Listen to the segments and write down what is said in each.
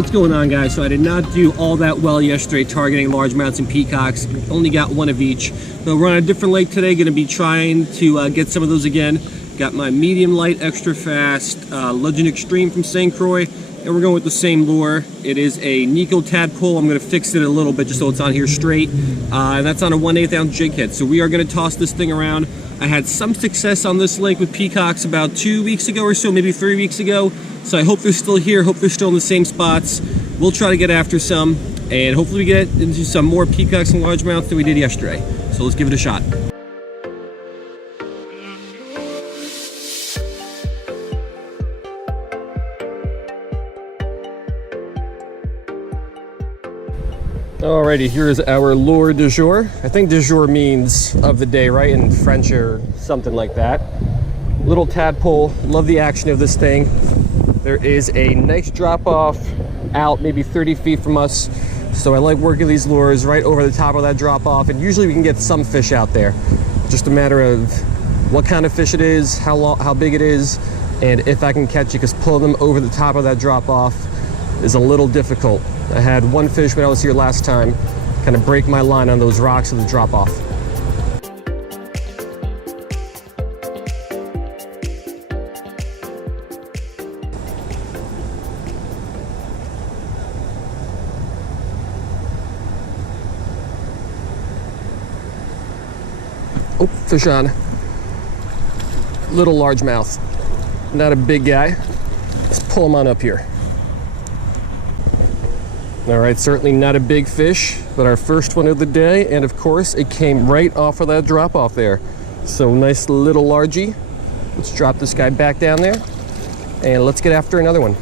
What's going on, guys? So I did not do all that well yesterday targeting largemouths and peacocks. Only got one of each. But we're on a different lake today. Going to be trying to get some of those again. Got my medium light extra fast Legend Extreme from St. Croix, and we're going with the same lure. It is a Nikko Tadpole. I'm going to fix it a little bit just so it's on here straight, and that's on a 1/8 ounce jig head. So we are going to toss this thing around. I had some success on this lake with peacocks about 2 weeks ago or so, maybe 3 weeks ago. So I hope they're still here. Hope they're still in the same spots. We'll try to get after some, and hopefully we get into some more peacocks and largemouths than we did yesterday. So let's give it a shot. Alrighty, here is our lure du jour. I think du jour means of the day, right? In French or something like that. Little tadpole, love the action of this thing. There is a nice drop off out maybe 30 feet from us. So I like working these lures right over the top of that drop off, and usually we can get some fish out there. Just a matter of what kind of fish it is, how big it is, and if I can catch it, because pulling them over the top of that drop off is a little difficult. I had one fish when I was here last time kind of break my line on those rocks of the drop off. Oh, fish on. Little largemouth. Not a big guy. Let's pull him on up here. All right, certainly not a big fish, but our first one of the day, and of course, it came right off of that drop off there. So nice little largie. Let's drop this guy back down there, and let's get after another one.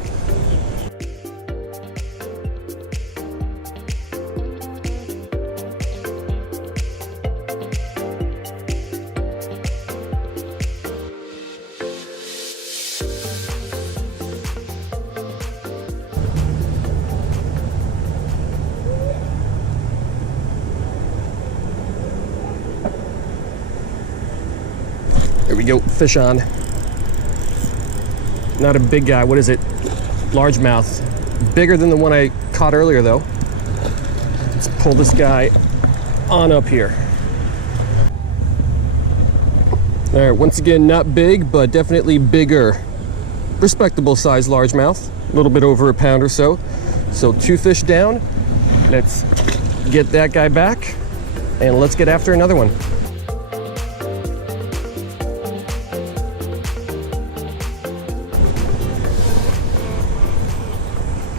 There we go, fish on. Not a big guy, what is it? Largemouth. Bigger than the one I caught earlier though. Let's pull this guy on up here. All right, once again, not big, but definitely bigger. Respectable size largemouth, a little bit over a pound or so. So 2 fish down. Let's get that guy back, and let's get after another one.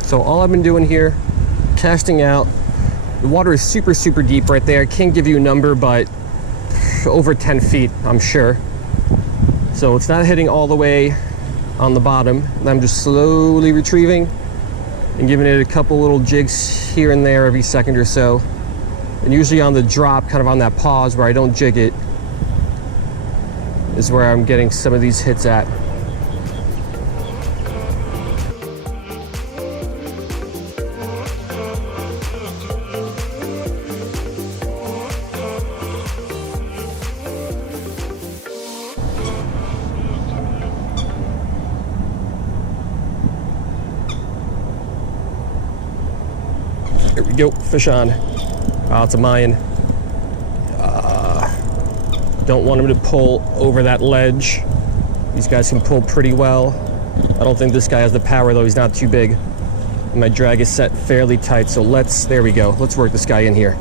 So all I've been doing here, casting out. The water is super, super deep right there. I can't give you a number, but over 10 feet, I'm sure. So it's not hitting all the way on the bottom. I'm just slowly retrieving and giving it a couple little jigs here and there every second or so. And usually on the drop, kind of on that pause where I don't jig it, is where I'm getting some of these hits at. There we go, fish on. Oh, it's a Mayan. Don't want him to pull over that ledge. These guys can pull pretty well. I don't think this guy has the power though, he's not too big. My drag is set fairly tight, so there we go. Let's work this guy in here.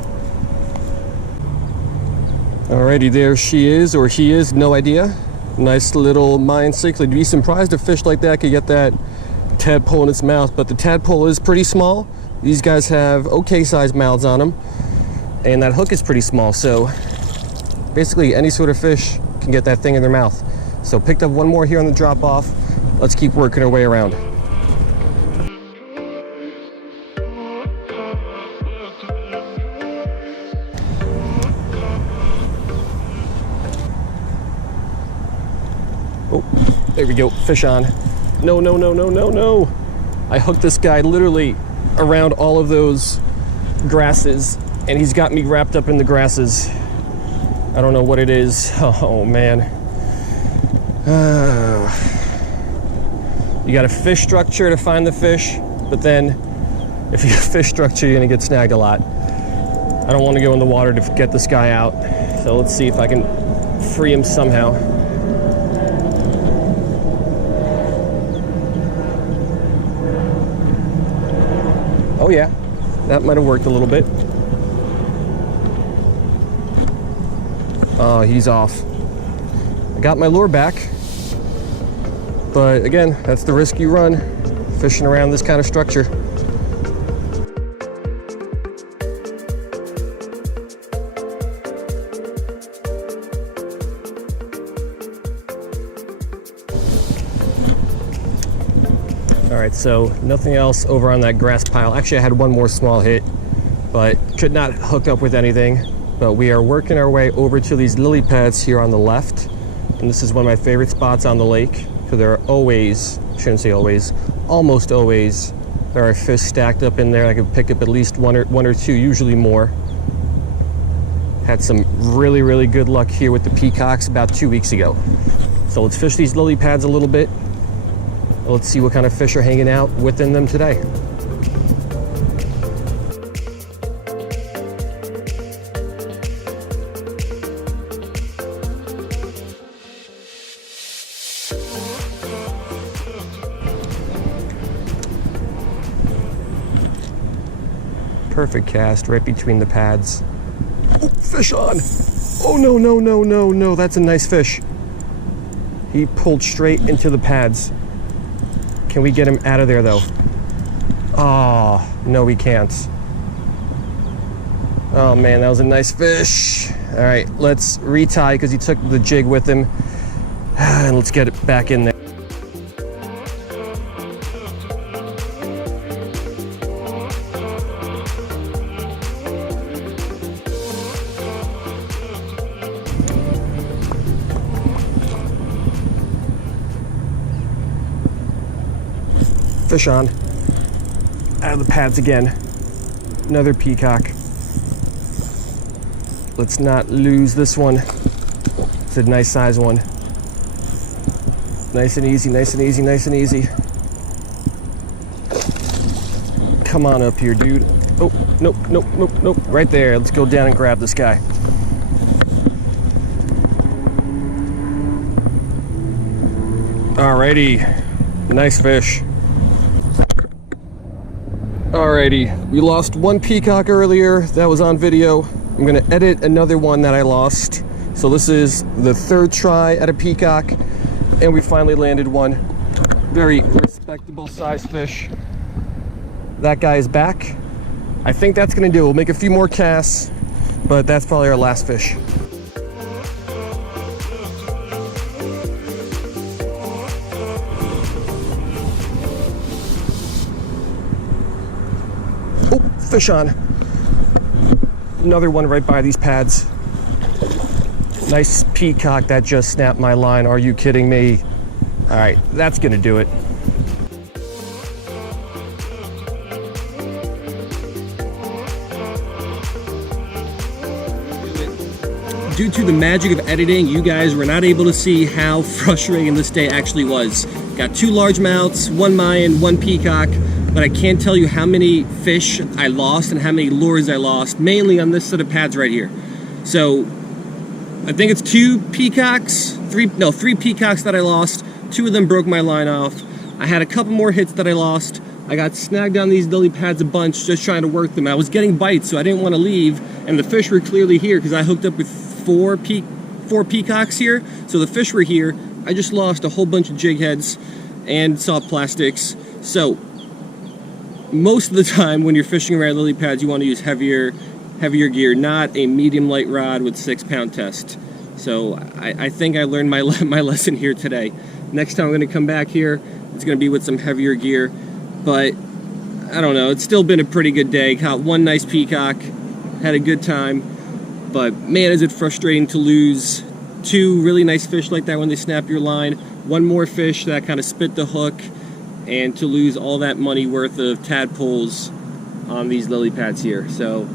Alrighty, there she is, or he is, no idea. Nice little Mayan cichlid. You'd be surprised a fish like that could get that tadpole in its mouth, but the tadpole is pretty small. These guys have okay sized mouths on them, and that hook is pretty small, so basically any sort of fish can get that thing in their mouth. So picked up one more here on the drop off. Let's keep working our way around. Oh, there we go, fish on. No, no, no, no, no, no. I hooked this guy literally around all of those grasses, and he's got me wrapped up in the grasses. I don't know what it is. Oh man. You got a fish structure to find the fish, but then If you fish structure, you're gonna get snagged a lot. I don't want to go in the water to get this guy out. So let's see if I can free him somehow. Oh yeah, that might have worked a little bit. Oh, he's off. I got my lure back. But again, that's the risk you run fishing around this kind of structure. All right, so nothing else over on that grass pile. Actually, I had one more small hit, but could not hook up with anything. But we are working our way over to these lily pads here on the left. And this is one of my favorite spots on the lake. So there are always, shouldn't say always, almost always, there are fish stacked up in there. I could pick up at least one or two, usually more. Had some really, really good luck here with the peacocks about 2 weeks ago. So let's fish these lily pads a little bit. Let's see what kind of fish are hanging out within them today. Perfect cast right between the pads. Oh, fish on! Oh no, no, no, no, no, that's a nice fish. He pulled straight into the pads. Can we get him out of there though? Oh, no we can't. Oh man, that was a nice fish. All right, let's retie because he took the jig with him. And let's get it back in there. Fish on. Out of the pads again. Another peacock. Let's not lose this one. It's a nice size one. Nice and easy, nice and easy, nice and easy. Come on up here, dude. Oh, nope, nope, nope, nope. Right there. Let's go down and grab this guy. Alrighty. Nice fish. Alrighty, we lost one peacock earlier. That was on video. I'm gonna edit another one that I lost. So this is the third try at a peacock, and we finally landed one. Very respectable size fish. That guy is back. I think that's gonna do it. We'll make a few more casts, but that's probably our last fish. Oh, fish on. Another one right by these pads. Nice peacock that just snapped my line. Are you kidding me? All right, that's gonna do it. Due to the magic of editing, you guys were not able to see how frustrating this day actually was. Got 2 largemouths, 1 Mayan, 1 peacock, but I can't tell you how many fish I lost and how many lures I lost, mainly on this set of pads right here. So I think it's 3 peacocks that I lost. 2 of them broke my line off. I had a couple more hits that I lost. I got snagged on these lily pads a bunch just trying to work them. I was getting bites, so I didn't want to leave, and the fish were clearly here because I hooked up with 4 peacocks here. So the fish were here. I just lost a whole bunch of jig heads and soft plastics. So most of the time when you're fishing around lily pads, you want to use heavier gear, not a medium light rod with 6-pound test. So I think I learned my lesson here today. Next time I'm going to come back here, it's going to be with some heavier gear. But I don't know, it's still been a pretty good day. Caught 1 nice peacock, had a good time. But man, is it frustrating to lose 2 really nice fish like that when they snap your line, 1 more fish that kind of spit the hook, and to lose all that money worth of tadpoles on these lily pads here. So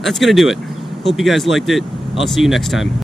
that's gonna do it. Hope you guys liked it. I'll see you next time.